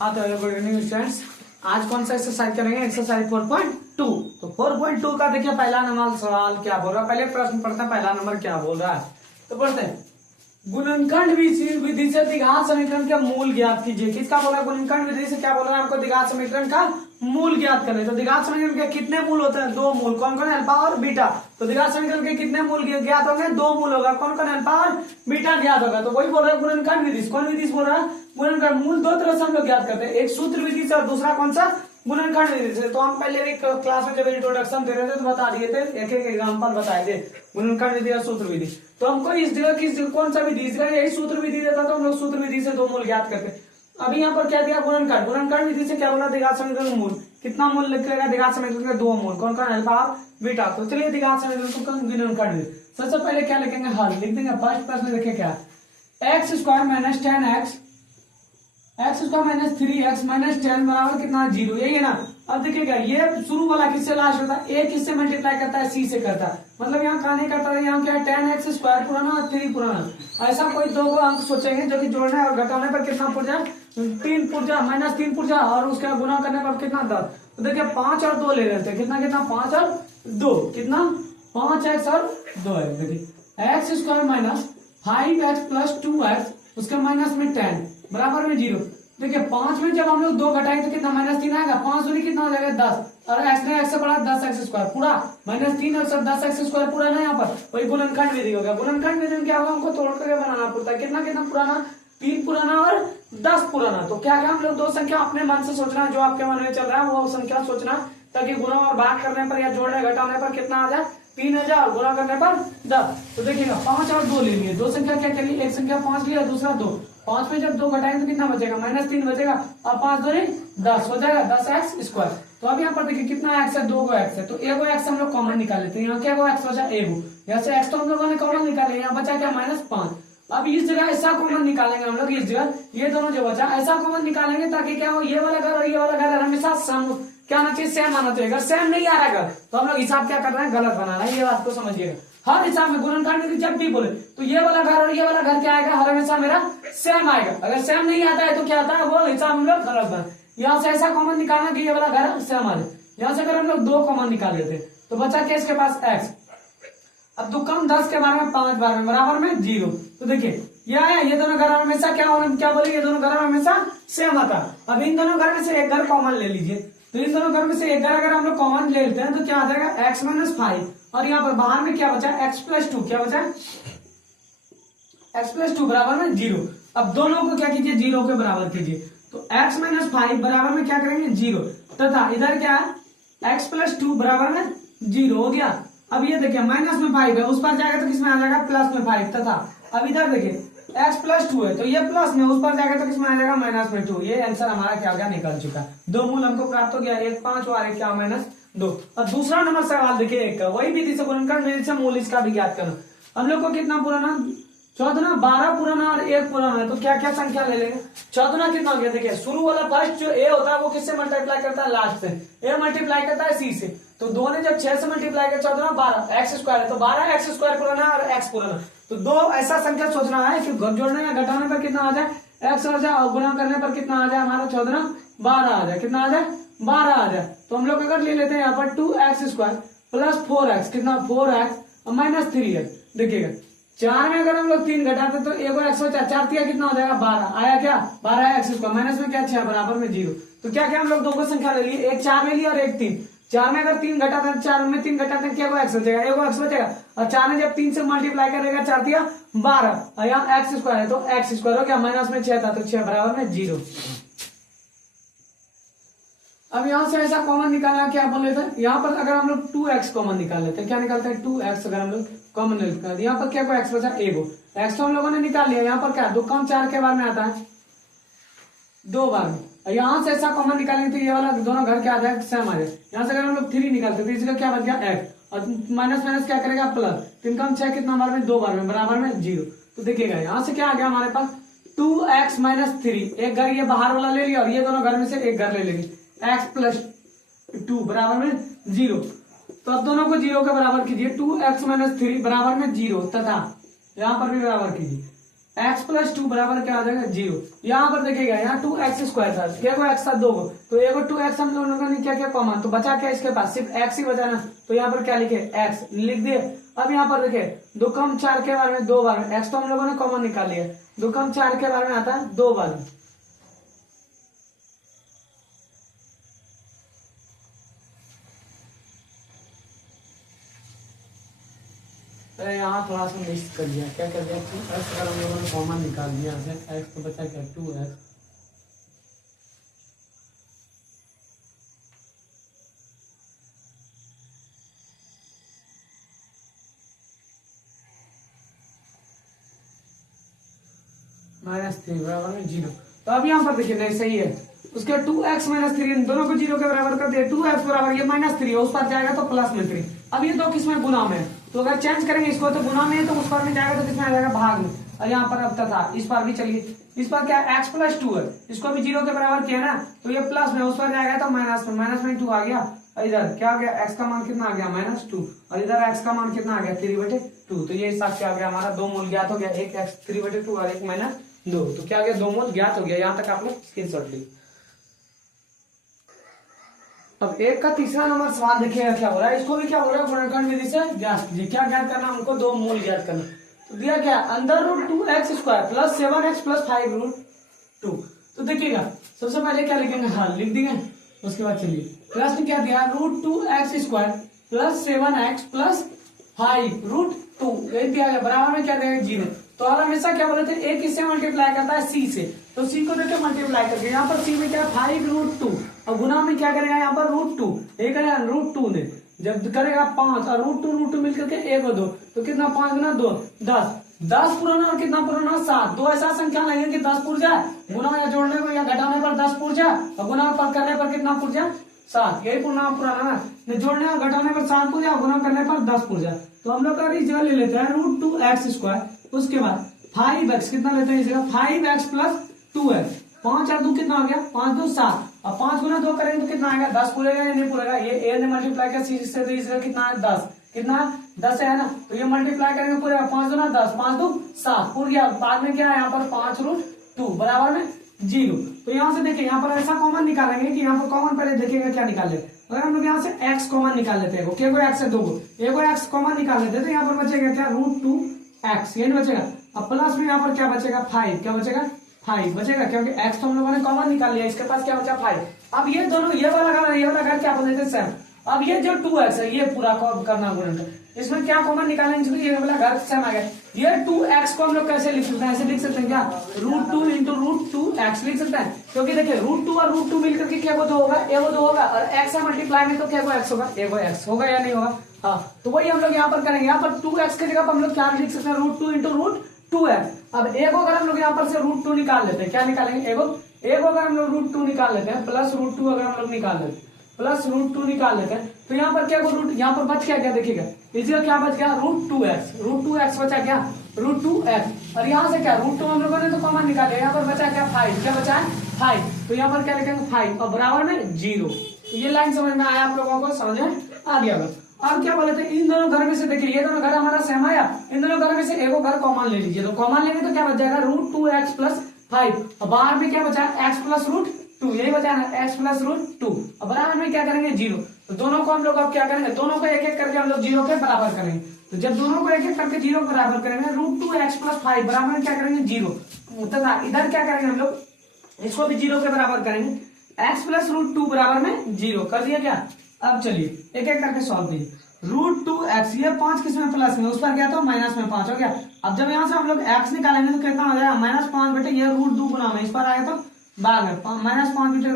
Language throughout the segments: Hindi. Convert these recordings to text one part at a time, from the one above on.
हाँ तो गुड इवनिंग स्टूडेंट्स। आज कौन सा एक्सरसाइज करेंगे? एक्सरसाइज 4.2। तो 4.2 का देखिए पहला नंबर सवाल क्या बोल रहा है। पहले प्रश्न पढ़ते हैं, पहला नंबर क्या बोल रहा है तो पढ़ते हैं। गुणनखंड विधि से द्विघात समीकरण का मूल ज्ञात कीजिए। किसका बोला? गुणनखंड विधि से क्या बोल रहा है आपको? द्विघात समीकरण का मूल ज्ञात करने। तो द्विघात समीकरण के कितने मूल होते हैं? दो मूल। कौन कौन? अल्फा और बीटा। तो द्विघात समीकरण के कितने मूल ज्ञात होंगे? दो मूल होगा। कौन कौन? अल्फा और बीटा ज्ञात होगा। तो वही बोल रहा है गुणनखंड विधि। कौन विधि बोल रहा है? गुणनखंड। मूल दो तरह से हम लोग ज्ञात करते हैं, एक सूत्र विधि से और दूसरा कौन सा? गुणनखंड विधि से। तो हम पहले एक क्लास में जब इंट्रोडक्शन दे रहे थे तो बता दिए थे, एक एक एग्जाम्पल बताए थे गुणनखंड विधि और सूत्र विधि। तो हमको इस जगह किस कौन सा विधि? इसका यही सूत्र विधि देता तो हम लोग सूत्र विधि से दो मूल ज्ञात करते। अभी यहाँ पर क्या दिया? गुणनखंड। गुणनखंड विधि से क्या बोला? द्विघात समीकरण मूल। कितना मूल लिखेगा? द्विघात समीकरण के दो मूल। कौन कौन? Alpha beta. तो चलिए द्विघात समीकरण को गुणनखंड विधि। सबसे पहले क्या लिखेंगे? हल लिख देंगे। फर्स्ट प्रश्न देखे क्या? X square minus 10x x square minus 3x minus 10 बराबर कितना? 0। यही है ना। अब देखिएगा ये शुरू वाला किससे लास्ट होता है? ए किससे मल्टीप्लाई करता है? सी से करता है। मतलब यहाँ कहा नहीं करता है। यहाँ क्या है? 10x स्क्वायर पुराना और 3 पुराना। ऐसा कोई दो अंक सोचेंगे जो कि जोड़ने और घटाने पर कितना पुर्जा? 3 पुर्जा माइनस 3 पुर्जा और उसका गुना करने पर कितना? 10। तो देखिए 5 और 2 ले लेते हैं। कितना कितना? 5 और 2 कितना? 5x और 2 है। देखिए x square minus 5x plus 2x उसके माइनस में 10 बराबर में 0। देखिए 5 में जब हम लोग 2 घटाएंगे तो कितना? माइनस 3 आएगा। 5 दूनी कितना हो जाएगा? 10। और एक्स ने एक्स से बढ़ा 10x स्क्वायर पूरा माइनस 3 और 10x स्क्वायर पूरा ना। यहाँ पर वही गुणनखंड विधि होगा। गुणनखंड विधि में क्या होगा? हमको तोड़ करके बनाना पड़ता है। कितना कितना पुराना? 3 पुराना और 10 पुराना। तो क्या क्या हम लोग दो संख्या अपने मन से सोचना, जो आपके मन में चल रहा है वो संख्या सोचना, ताकि गुणा और भाग करने पर या जोड़ने घटाने पर कितना आ जाए? 3000 गुणा करने पर 10। तो देखिएगा 5 और 2 ले लिए। दो संख्या क्या करिए? एक संख्या 5 लिया, दूसरा 2। 5 में जब 2 घटाएंगे तो कितना बचेगा? माइनस 3 बचेगा और 5 2 10 हो जाएगा 10x स्क्वायर। तो अब यहाँ पर देखिए कितना एक्स है? 2 गो एक्स है। तो एगो एक्स हम लोग कॉमन निकाल लेते हैं। यहाँ क्या एक्स बचा? एगो। यहाँ से एक्स तो हम लोगों ने कॉमन निकाले, यहाँ बचा क्या? -5। अब इस जगह ऐसा कॉमन निकालेंगे हम लोग। इस जगह ये दोनों जो बचा ऐसा कॉमन निकालेंगे ताकि क्या हो? ये वाला घर और ये वाला घर हमेशा क्या आना चाहिए? सेम आना चाहिए। अगर सेम नहीं आ रहा है तो हम लोग हिसाब क्या कर रहे हैं? गलत बना रहे हैं। ये बात को समझिएगा। हर हिसाब में गुणनखंड विधि जब भी बोले तो ये वाला घर और ये वाला घर क्या आएगा? हर हमेशा मेरा सेम आएगा। अगर सेम नहीं आता है तो क्या आता है? वो हिसाब हम लोग गलत बना। यहाँ से ऐसा कॉमन निकालना कि ये वाला घर सेम आ जाए। यहाँ से अगर हम लोग 2 कॉमन निकाल लेते तो बचा क्या इसके पास? एक्स। अब 2 कम 10 के बारे में 5 बार में बराबर में 0। तो देखिए यह है, ये दोनों घर हमेशा क्या बोले? ये दोनों घर हमेशा सेम आता। अब इन दोनों घर में से एक घर कॉमन ले लीजिए। तो इन दोनों घर में से एक घर अगर हम लोग कॉमन ले लेते हैं तो क्या आ जाएगा? x minus 5। और यहाँ पर बाहर में क्या बचा? x plus 2। क्या बचा? x प्लस 2 बराबर में 0। अब दोनों को क्या कीजिए? 0 के बराबर कीजिए। तो x माइनस 5 बराबर में क्या करेंगे? 0 तथा इधर क्या है? x प्लस 2 बराबर में 0 हो गया। अब ये देखिए माइनस में 5 है, उस पर जाएगा तो किसमें आ जाएगा? प्लस में 5 तथा अब इधर देखिए x प्लस 2 है तो ये प्लस में, उस पर जाएगा तो किसमें आ जाएगा? माइनस में 2। ये आंसर हमारा क्या हो गया? निकल चुका। दो मूल हमको प्राप्त हो गया, एक 5 और एक क्या? -2। और दूसरा नंबर सवाल देखिए एक का, वही विधि से गुणनखंड विधि से मूल इसका भी ज्ञात करना। हम लोग को कितना पुराना? 14, 12 पुराना और 1 पुराना है। तो क्या क्या संख्या ले लेंगे? 14 कितना हो गया? देखिए शुरू वाला फर्स्ट जो ए होता है वो किससे मल्टीप्लाई करता है? लास्ट से। ए मल्टीप्लाई करता है सी से। तो 2 ने जब 6 से मल्टीप्लाई किया 14 12 एक्स स्क्वायर है। तो 12 एक्स स्क्वायर पुराना और एक्स पुराना। तो 2 ऐसा संख्या सोचना है कि जोड़ने या घटाने पर कितना आ जाए? एक्स आ जाए और गुणा करने पर कितना आ जाए? हमारा 14 12 आ जाए। कितना आ जाए? 12 आ जाए। तो हम लोग अगर ले लेते हैं यहाँ पर 2x स्क्वायर प्लस 4x कितना? 4x और माइनस 3x। देखिएगा 4 में अगर हम लोग 3 घटाते तो एगो एक्स बचा, 4 3 कितना हो जाएगा? 12 आया। क्या? 12 एक्स स्क्वायर माइनस में क्या? 6 बराबर में 0। तो क्या क्या हम लोग 2 संख्या ले लिए, एक 4 ले लिया और एक 3। 4 में अगर 3 घटाते हैं, 4 में 3 घटाते हैं क्या? एक्स बचेगा, एगो एक्स बचेगा। और 4 में जब 3 से मल्टीप्लाई करेगा 4 3 12 और यहाँ एक्स स्क्वायर है तो एक्स स्क्वायर हो गया। माइनस में 6 था तो 6 बराबर में 0। अब यहां से ऐसा कॉमन निकालना क्या बोले थे? यहाँ पर अगर हम लोग 2x कॉमन निकाल लेते हैं, क्या निकालते हैं? 2x अगर हम लोग कॉमन निकालते हैं, यहाँ पर क्या को x बचा? एगो x तो हम लोगों ने निकाल लिया। यहाँ पर क्या? 2 कम 4 के बार में आता है 2 बार में। यहाँ से ऐसा कॉमन निकालेंगे तो ये वाला दोनों घर क्या आ जाएगा? सेम आ जाए। यहाँ से अगर हम लोग 3 निकालते तो इसका क्या बच गया? x और माइनस माइनस क्या करेगा? प्लस। 3 कम 6 कितना बार में? 2 बार में बराबर में 0। तो देखिएगा यहाँ से क्या आ गया हमारे पास? 2x minus 3। एक घर ये बाहर वाला ले लिया और ये दोनों घर में से एक घर ले लेंगे। x प्लस 2 बराबर में 0। तो अब दोनों को 0 के बराबर कीजिए। 2x माइनस 3 बराबर में 0 तथा यहाँ पर भी बराबर कीजिए। एक्स प्लस टू बराबर क्या आ जाएगा 0। यहाँ पर देखिएगा यहाँ 2x² था, क्या को x था 2 को, तो एगो 2x हम लोगों ने क्या क्या कॉमन, तो बचा क्या इसके पास, सिर्फ x ही बचा ना, तो यहाँ पर क्या लिखे x लिख दिए। अब यहाँ पर देखिए 2 कम 4 के बारे में 2 बार में x तो हम लोगों ने कॉमन निकाल लिया, 2 कम 4 के बारे में आता है 2 बार में। अरे यहाँ थोड़ा सा मिस कर दिया, क्या कर दिया, एक्स अगर हम लोगों ने कॉमन निकाल दिया एक्स तो बचा क्या 2x -3 बराबर में 0। तो अब यहाँ पर देखिए नहीं सही है, उसके 2x -3 इन दोनों को 0 के बराबर कर दिया, 2x बराबर ये -3 उस पर जाएगा तो प्लस में 3। अब ये दो किसमें गुना में है, तो अगर चेंज करेंगे इसको तो गुना में है, तो उस पर में जाएगा तो किसमें आ जाएगा भाग में। और यहाँ पर अब तथा इस पर भी चलिए, इस पर क्या x + 2 है, इसको भी 0 के बराबर किया ना, तो ये प्लस में उस पर जाएगा तो माइनस में 2 आ गया, और इधर क्या आ गया x का मान कितना आ गया -2, और इधर x का मान कितना आ गया 3/2। तो ये हिसाब क्या आ गया हमारा, 2 मूल ज्ञात हो गया, एक x 3/2 और एक -2, तो क्या आ गया 2 मूल ज्ञात हो गया। यहाँ तक आप लोग स्क्रीनशॉट ली। अब एक का तीसरा नंबर सवाल देखिएगा क्या हो रहा है, इसको भी क्या हो रहा है गुणनखंड विधि से ज्ञात कीजिए। क्या ज्ञात करना हमको, 2 मूल ज्ञात करना। तो दिया क्या √2x² + 7x + 5√2। तो देखिएगा सबसे पहले क्या लिखेंगे, हल लिख देंगे, उसके बाद चलिए प्लस में क्या दिया √2x² + 7x + 5√2 ये दिया गया, बराबर में क्या देगा 0। तो और हमेशा क्या बोले थे, एक इससे मल्टीप्लाई करता है c से, तो c को देखिए मल्टीप्लाई करके यहाँ पर c में क्या 5√2 और गुना में क्या करेगा यहाँ पर √2, एक करेगा √2 ने जब करेगा 5 और √2 मिलकर के 1 और 2, तो कितना 5 गुना 2 10 पुराना और कितना पुराना 7। दो ऐसा संख्या नहीं कि 10 पुर जाए, गुना या जोड़ने पर या घटाने पर 10 पुर जाए और गुना पर करने पर कितना पुर जाए 7, यही पुराना ना, जोड़ने और घटाने पर 7 पुर जाए, गुना करने पर 10 पुर जाए। तो हम लोग इस जगह ले लेते हैं √2x², उसके बाद 5x कितना लेते हैं इस जगह 5x + 2x, 5 और 2 कितना आ गया 5 2 7, अब 5 गुना 2 करेंगे तो कितना आएगा 10 पूरेगा या नहीं पूरेगा, ये a ने मल्टीप्लाई किया c से, तो इसका कितना है 10, कितना 10 है ना, तो ये मल्टीप्लाई करेंगे पूरेगा 5 गुना 10 5 2 7 पूर गया। बाद में क्या है यहाँ पर 5√2 बराबर में 0। तो यहाँ से देखिए यहाँ पर ऐसा कॉमन निकालेंगे कि यहाँ पर कॉमन पहले देखिएगा क्या निकाल ले, अगर हम लोग यहाँ से x कॉमन निकाल लेते हैं, क्या x है 2 को, एगो x कॉमन निकाल लेते हैं, तो यहाँ पर बचेगा क्या √2x, ये नहीं बचेगा, अब प्लस में यहाँ पर क्या बचेगा 5, क्या बचेगा 5 बचेगा, क्योंकि x तो हम लोगों ने कॉमन निकाल लिया, इसके पास क्या बचा 5। अब ये दोनों ये वाला घर क्या बोलते थे सेम, अब ये जो 2x है ये पूरा करना गुणनखंड, इसमें क्या कॉमन निकालेंगे, ये वाला घर सेम आ गया। ये 2x को हम लोग कैसे लिख सकते हैं, ऐसे लिख सकते हैं क्या √2 × √2x लिख सकते हैं, क्योंकि देखिए √2 और √2 मिलकर के क्या होगा एगो 2 होगा, और x से मल्टीप्लाई में तो क्या x होगा एगो x होगा या नहीं होगा। हाँ तो वही हम लोग यहाँ पर करेंगे, यहाँ पर 2x की जगह पर हम लोग क्या लिख सकते हैं √2 × √2x। अब एगो अगर हम लोग यहाँ पर से √2 निकाल लेते हैं, क्या निकालेंगे एगो अगर हम लोग √2 निकाल लेते हैं, प्लस √2 अगर हम लोग निकाल लेते हैं, प्लस √2 निकाल लेते हैं, तो यहाँ पर क्या रूट, यहाँ पर बच क्या देखिएगा इसका क्या बच गया √2x बचा क्या √2x, और यहाँ से क्या √2 हम लोगों ने तो कॉमन निकाले, यहाँ पर बचा क्या 5, क्या बचा है 5, तो यहाँ पर क्या लिखेंगे 5 और बराबर में 0। तो ये लाइन समझ में आया आप लोगों को, समझ में आ गया बस। अब क्या बोले थे, इन दोनों घर में से देखिए ये दोनों घर हमारा सेम आया, इन दोनों घर में से एगो घर कॉमन ले लीजिए, तो कॉमन लेंगे तो क्या बच जाएगा √2x + 5, और बाहर में क्या बचा है x + √2, यही बचा है ना x + √2, और बराबर में क्या करेंगे 0। तो दोनों को हम लोग अब क्या करेंगे, दोनों को एक एक करके हम लोग 0 के बराबर करेंगे, तो जब दोनों को एक एक करके 0 के बराबर करेंगे √2x + 5 बराबर में क्या करेंगे 0, तथा इधर क्या करेंगे हम लोग इसको भी 0 के बराबर करेंगे, x + √2 बराबर में 0 कर दिया क्या। अब चलिए एक एक करके सॉल्व कीजिए, √2x ये 5 किसमें प्लस में, उस पर गया तो माइनस में 5 हो गया। अब जब यहाँ से हम लोग x निकालेंगे तो कितना हो जाएगा -5 बटे ये √2 गुना में, इस पर आएगा तो बाद में -5 बटे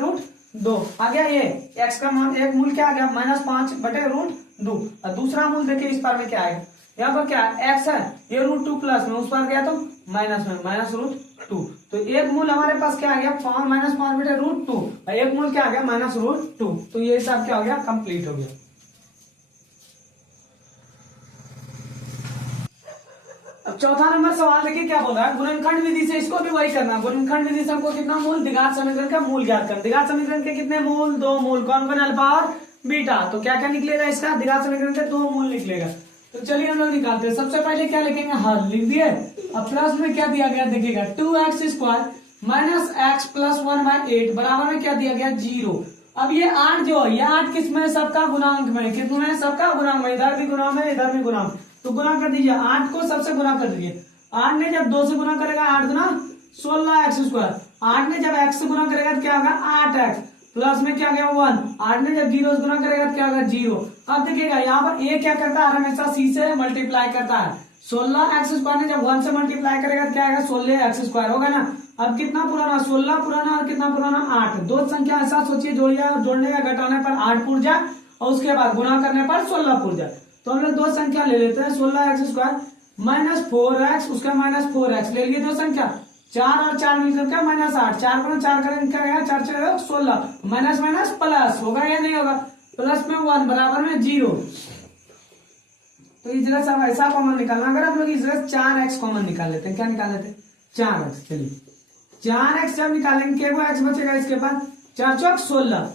√2 आ गया, ये x का मान एक मूल क्या आ गया -5 बटे √2, और दूसरा मूल देखिए इस पर में क्या आएगा, यहाँ पर क्या x है ये √2 प्लस में, उस पर गया तो माइनस में -√2, तो एक मूल हमारे पास क्या आ गया -5 बटे √2 और एक मूल क्या आ गया -√2, तो ये हिसाब क्या हो गया कंप्लीट हो गया। अब चौथा नंबर सवाल देखिए क्या बोल रहा है, गुणनखंड विधि से इसको भी वही करना, गुणनखंड विधि से हमको कितना मूल द्विघात समीकरण का मूल ज्ञात करना, द्विघात समीकरण के कितने मूल 2 मूल, कौन कौन अल्फा और बीटा, तो क्या क्या निकलेगा इसका द्विघात समीकरण के 2 मूल निकलेगा। तो चलिए हम लोग निकालते हैं। सबसे पहले क्या लिखेंगे, हर लिख दिए। अब प्लस में क्या दिया गया देखिएगा, 2x² माइनस एक्स प्लस 1/8 बराबर में क्या दिया गया 0। अब ये 8 जो है, ये 8 किस में, सबका गुणांक में, कितना है सबका गुणांक में, इधर भी गुणांक है इधर भी गुणांक, तो गुना कर दीजिए। 8 को सबसे गुना कर दीजिए। 8 ने जब 2 से गुना करेगा 8 गुना 16x²। 8 ने जब x से गुना करेगा तो क्या होगा 8x प्लस में क्या गया 1। 8 ने जब 0 से गुना करेगा तो क्या होगा 0। अब देखिएगा यहाँ पर a क्या करता है, हमेशा c से मल्टीप्लाई करता है। 16x² ने जब 1 से मल्टीप्लाई करेगा तो क्या आएगा 16x² होगा ना। अब कितना पुराना, 16 पुराना और कितना पुराना 8। दो संख्या ऐसा सोचिए जोड़िए, जोड़ने या घटाने पर 8 पुर जाए और उसके बाद गुणा करने पर 16 पुर जाए। तो हम लोग दो संख्या ले लेते हैं, 16x² माइनस 4x, उसका माइनस 4x ले लिए दो संख्या। 4 और 4 मिलकर क्या -8, 4 गुना 4 करेंगे क्या आएगा 4 4 16, माइनस माइनस प्लस होगा या नहीं होगा, प्लस में 1 बराबर में 0। तो इस तरह से ऐसा कॉमन निकालना, अगर हम लोग इस तरह 4x कॉमन निकाल लेते हैं, क्या निकाल लेते हैं 4x। चलिए 4x जब निकालेंगे क्या x बचेगा इसके बाद 4 चौक 16,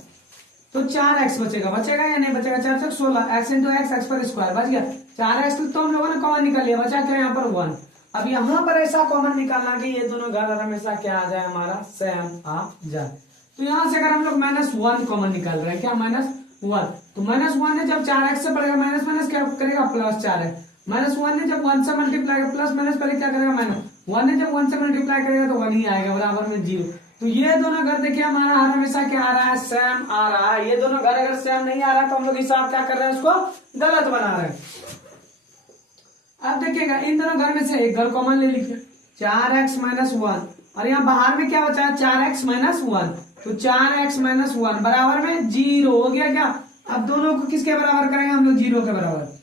तो 4x बचेगा या नहीं बचेगा, 4 चौक 16, x इंटू x पर स्क्वायर बच गया 4x। तो हम लोगों ने कॉमन निकाल लिया, बचा क्या यहाँ पर 1। अब यहाँ पर ऐसा कॉमन निकालना कि ये दोनों घर हमेशा क्या आ जाए हमारा सेम आ जाए। तो यहाँ से अगर हम लोग -1 कॉमन निकाल रहे हैं, क्या -1, तो -1 ने जब 4x से पड़ेगा माइनस माइनस क्या करेगा +4x। -1 ने जब 1 से मल्टीप्लाई प्लस माइनस पहले क्या करेगा -1 ने जब 1 से मल्टीप्लाई करेगा तो 1 ही आएगा बराबर में 0। तो ये दोनों घर देखिए हमारा हमेशा क्या आ रहा है सेम आ रहा है। ये दोनों घर अगर सेम नहीं आ रहा है तो हम लोग हिसाब क्या कर रहे हैं, उसको गलत बना रहे हैं। अब देखिएगा इन दोनों घर में से एक घर कॉमन ले लीजिए, 4x - 1, और यहाँ बाहर में क्या बचा है 4x - 1, तो 4x - 1 बराबर में 0 हो गया क्या। अब दोनों को किसके बराबर करेंगे हम लोग 0 के बराबर।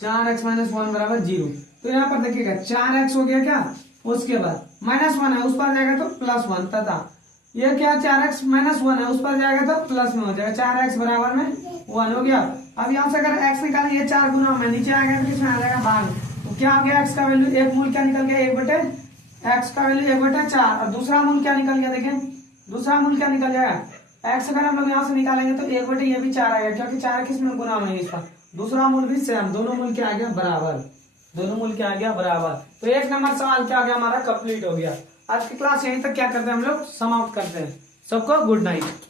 चार एक्स माइनस 1 बराबर 0। तो यहाँ पर देखिएगा 4x हो गया क्या, उसके बाद -1 है उस पर जाएगा तो +1, तथा ये क्या 4x - 1 है उस पर जाएगा तो प्लस में हो जाएगा, 4x बराबर में 1 हो गया। अब यहाँ से अगर x निकालें, ये 4 गुना में नीचे आ गया तो किसमें आ जाएगा भाग, तो क्या हो गया x का वैल्यू, एक मूल क्या निकल गया 1/x का वैल्यू 1/4, और दूसरा मूल क्या निकल गया देखें, दूसरा मूल क्या निकल जाएगा x। अगर हम लोग यहाँ से निकालेंगे तो 1/, ये भी 4 आएगा क्योंकि 4 किसमें गुना में इसका, दूसरा मूल भी सेम, दोनों मूल क्या आ गया बराबर, दोनों मूल क्या आ गया बराबर। तो 1 नंबर सवाल क्या आ गया हमारा कंप्लीट हो गया। आज की क्लास यहीं तक क्या करते हैं हम लोग समाप्त करते हैं। सबको गुड नाइट।